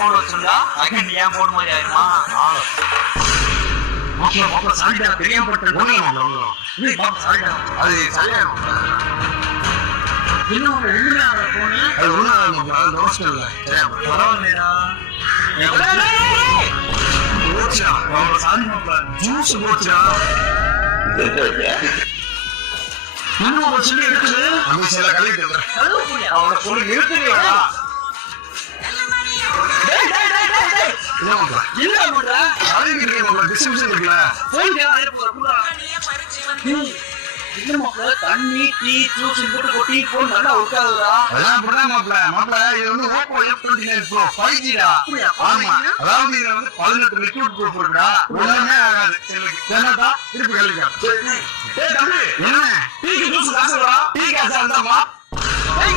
Phone வச்சிருந்தா second ஏன் phone மாதிரி ஆயிருமா? சாரிடா தெரியாம போட்டு அது சரியாகும். இன்னும் ஜூஸ் போச்சுடா. இன்னும் சொல்லி இருக்குது அவனை சொல்லி இருக்குங்களா? தண்ணி டீ ஜூஸ் போட்டு கொட்டி போன் நல்லா உட்காருதா? இது வந்து Oppo F29 Pro 5G டா. ஆமா, அதாவது இதுல வந்து 18 லிக்விட் ப்ரூஃப் இருக்குடா. ஒண்ணுமே ஆகாது. என்னடா திருப்பி கழிக்க. ஏய் தம்பி, என்ன டீக்கு ஜூஸ் காசுடா? டீ காசு அந்தமா? ஏய்